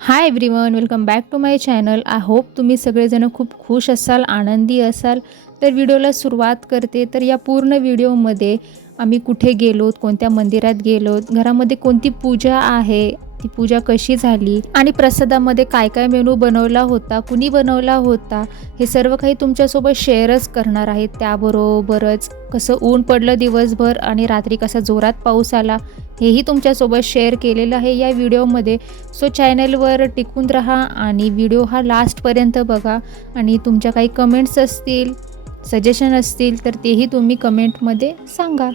High everyone, welcome back to my channel. I hope तुम्ही सगळेजण खूप खुश असाल, आनंदी असाल. तर व्हिडिओला सुरुवात करते. तर या पूर्ण व्हिडिओमध्ये आम्ही कुठे गेलोत, कोणत्या मंदिरात गेलोत, घरामध्ये कोणती पूजा आहे, ती पूजा कशी झाली आणि प्रसादामध्ये काय काय मेनू बनवला होता, कुणी बनवला होता, हे सर्व काही तुमच्यासोबत शेअरच करणार आहे. त्याबरोबरच कसं ऊन पडलं दिवसभर आणि रात्री कसा जोरात पाऊस आला, हेही तुमच्यासोबत शेअर केलेलं आहे या व्हिडिओमध्ये. सो चॅनलवर टिकून राहा आणि व्हिडिओ हा लास्टपर्यंत बघा. आणि तुमच्या काही कमेंट्स असतील, सजेशन असतील, तर तेही तुम्ही कमेंटमध्ये सांगा.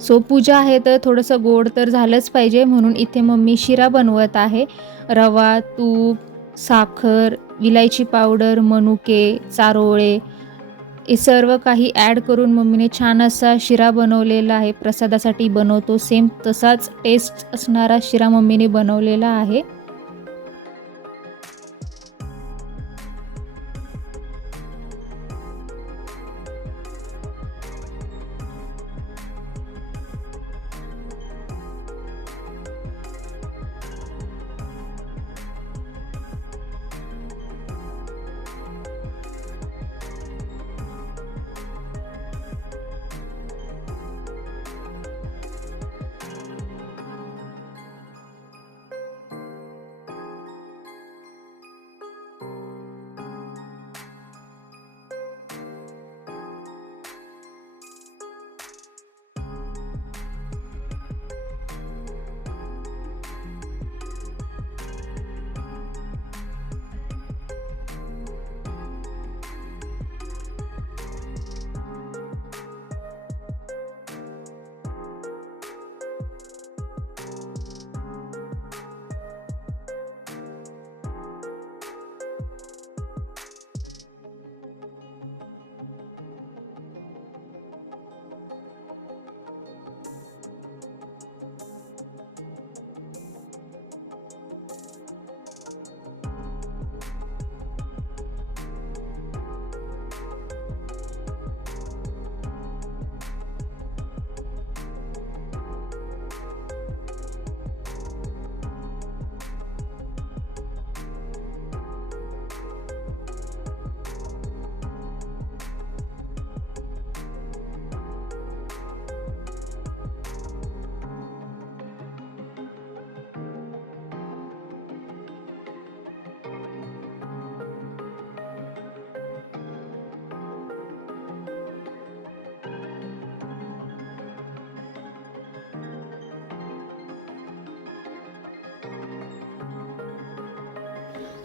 सो पूजा आहे तर थोडंसं गोड तर झालंच पाहिजे, म्हणून इथे मम्मी शिरा बनवत आहे. रवा, तूप, साखर, विलायची पावडर, मनुके, चारोळे हे सर्व काही ॲड करून मम्मीने छान असा शिरा बनवलेला आहे. प्रसादासाठी बनवतो सेम तसाच टेस्ट असणारा शिरा मम्मीने बनवलेला आहे.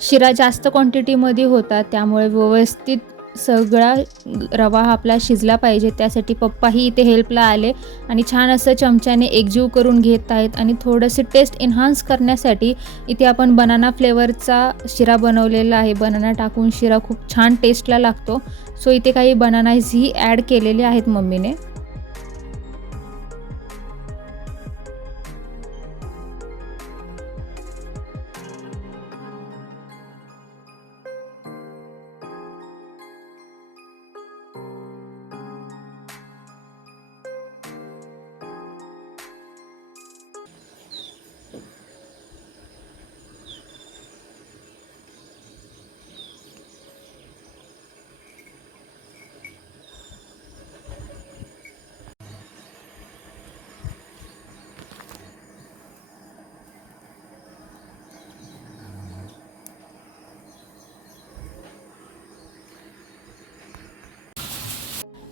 शिरा जास्त क्वांटिटीमध्ये होता, त्यामुळे व्यवस्थित सगळा रवा आपला शिजला पाहिजे. त्यासाठी पप्पाही इथे हेल्पला आले आणि छान असं चमच्याने एकजीव करून घेत आहेत. आणि थोडंसं टेस्ट एन्हान्स करण्यासाठी इथे आपण बनाना फ्लेवरचा शिरा बनवलेला आहे. बनाना टाकून शिरा खूप छान टेस्टला लागतो. सो इथे काही बनानाजही ॲड केलेले आहेत मम्मीने.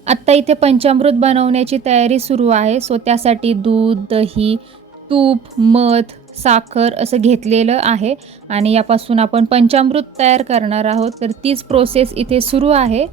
आत्ता इथे पंचामृत बनवण्याची तयारी सुरू आहे. सो त्यासाठी दूध, दही, तूप, मध, साखर असं घेतलेलं आहे आणि यापासून आपण पंचामृत तयार करणार आहोत. तर तीच प्रोसेस इथे सुरू आहे.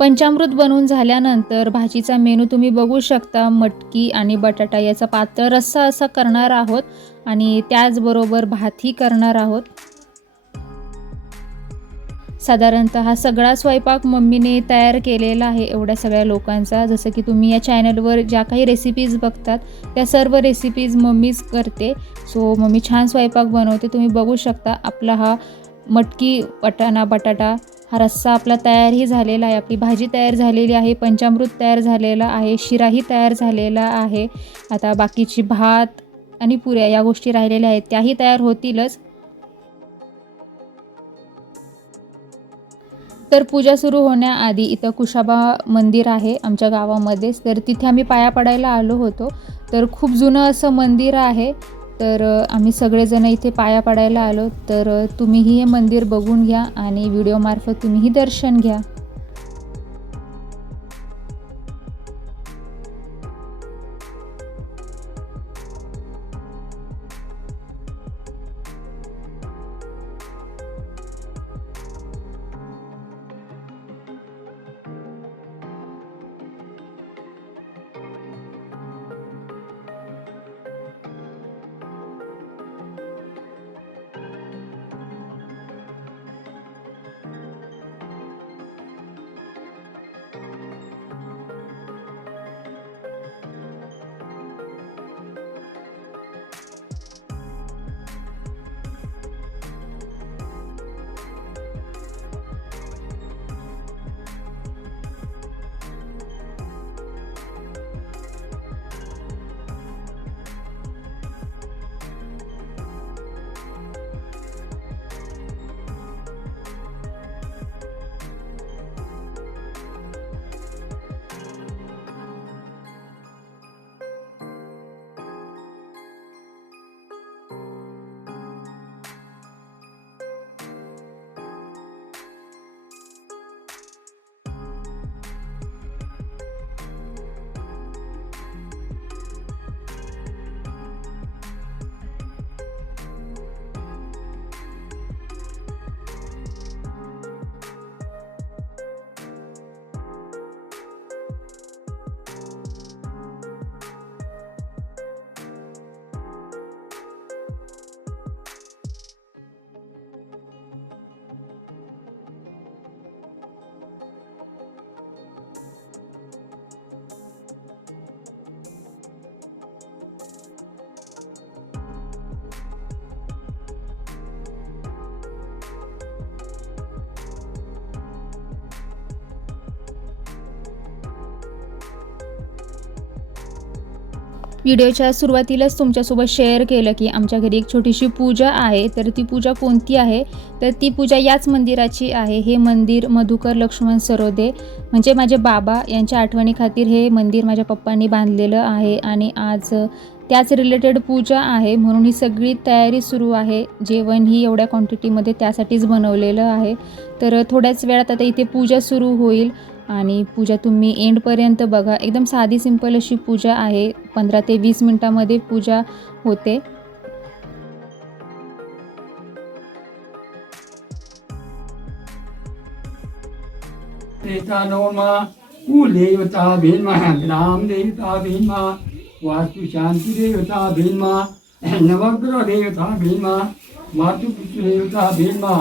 पंचामृत बनवून झाल्यानंतर भाजीचा मेनू तुम्ही बघू शकता. मटकी आणि बटाटा याचा पातळ रस्सा असा करणार आहोत आणि त्याचबरोबर भातही करणार आहोत. साधारणतः हा सगळा स्वयंपाक मम्मीने तयार केलेला आहे एवढ्या सगळ्या लोकांचा. जसं की तुम्ही या चॅनलवर ज्या काही रेसिपीज बघतात त्या सर्व रेसिपीज मम्मीच करते. सो मम्मी छान स्वयंपाक बनवते. तुम्ही बघू शकता आपला हा मटकी वाटाणा बटाटा हा रस्सा आपला तयारही झालेला आहे. आपली भाजी तयार झालेली आहे. पंचामृत तयार झालेला आहे. शिराही तयार झालेला आहे. आता बाकीची भात आणि पुऱ्या या गोष्टी राहिलेल्या आहेत त्याही तयार होतीलच. तर पूजा सुरू होण्याआधी इथं कुशाबा मंदिर आहे आमच्या गावामध्येच. तर तिथे आम्ही पाया पडायला आलो होतो. तर खूप जुनं असं मंदिर आहे. तर आम्ही सगळेजण इथे पाया पडायला आलो. तर तुम्हीही हे मंदिर बघून घ्या आणि व्हिडिओमार्फत तुम्हीही दर्शन घ्या. व्हिडिओच्या सुरुवातीलाच तुमच्यासोबत शेअर केलं की आमच्या घरी एक छोटीशी पूजा आहे. तर ती पूजा कोणती आहे तर ती पूजा याच मंदिराची आहे. हे मंदिर मधुकर लक्ष्मण सरोदे म्हणजे माझे बाबा यांच्या आठवणीखातीर हे मंदिर माझ्या पप्पांनी बांधलेलं आहे आणि आज त्याच रिलेटेड पूजा आहे म्हणून ही सगळी तयारी सुरू आहे. जेवण ही एवढ्या क्वांटिटीमध्ये त्यासाठीच बनवलेलं आहे. तर थोड्याच वेळात आता इथे पूजा सुरू होईल आणि पूजा तुम्ही एंडपर्यंत बघा. एकदम साधी सिंपल अशी पूजा आहे. 15 ते 20 मिनटामध्ये पूजा होते. कुलदेवता भीमा, ग्राम देवता भीमा, वास्तु शांति देवता भीमा, नवग्रह देवता भीमा, मातृपुत्र देवता भीमा,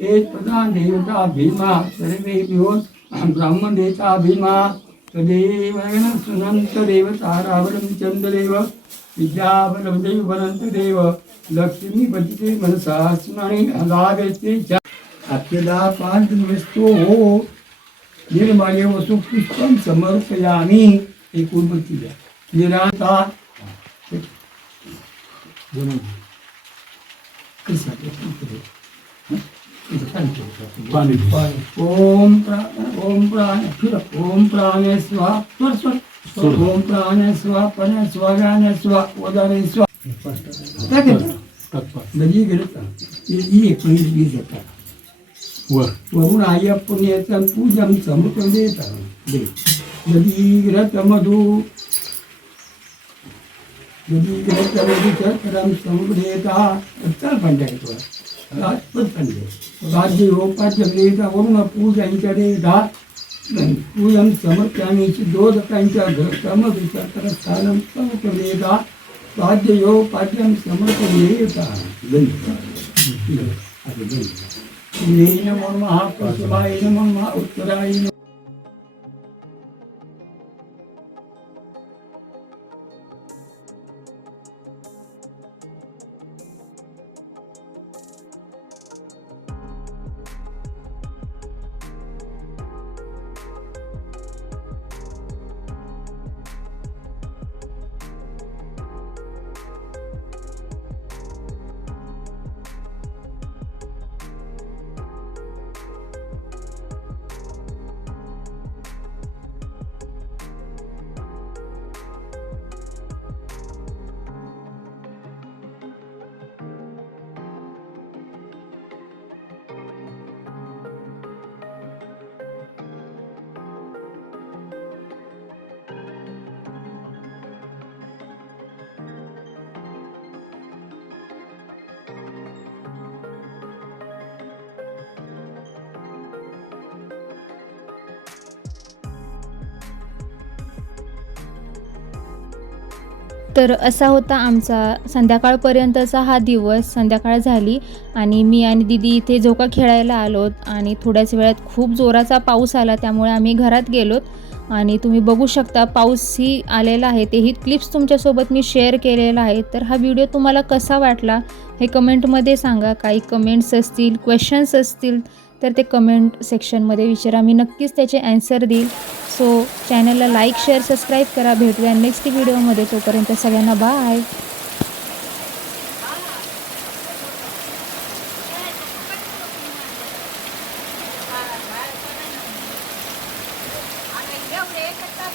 एक प्रधान देवता भीमा, सर्वेभ्यो ब्राह्मण देवता भीमा, तदेव सुनंत देवता रावणं चंद्रदेव, विद्याबलं देव वनंत देव, लक्ष्मी पतिते मनसा स्मरणे अगावेते च अखिला पांचमस्तो हो निर्माल्य वस्तू पुष्पम समर्पयामी. एक उन्मती द्या निराता ओम प्राण फिर ओम प्राणे स्वाहा स्वर स्वर ओम प्राणे स्वाहा पने स्वागाने स्वाहा उदाने स्वाहा क्या कहता नदी गिरता ये एक पहिली जाता वरून अय्यप्पन याचं पूजन समर्पण देतात. नदी मधु चरकरम समुद्रेता चल पंचायत राजपद पंचायत राज्य उपाध्य देता वरून पूजा देता पूयं समर्प्यामि चिदोदकाञ्च घृतमभिचक्रस्थानं समर्पयेदा पाद्ययो पाद्यं समर्पयेता नमो नमः पशुभाय नमो नमः उत्तराय नमः। तर असा होता आमचा संध्याकाळपर्यंतचा हा दिवस. संध्याकाळ झाली आणि मी आणि दीदी इथे झोका खेळायला आलोत आणि थोड्याच वेळात खूप जोराचा पाऊस आला, त्यामुळे आम्ही घरात गेलोत आणि तुम्ही बघू शकता पाऊसही आलेला आहे. तेही क्लिप्स तुमच्यासोबत मी शेअर केलेला आहे. तर हा व्हिडिओ तुम्हाला कसा वाटला हे कमेंटमध्ये सांगा. काही कमेंट्स असतील, क्वेश्चन्स असतील तर ते कमेंट सेक्शनमध्ये विचारा, मी नक्कीच त्याचे ॲन्सर देईल. सो चॅनलला लाईक, शेअर, सबस्क्राईब करा. भेटूया नेक्स्ट व्हिडिओमध्ये. तोपर्यंत सगळ्यांना बाय. एवढे एकच तास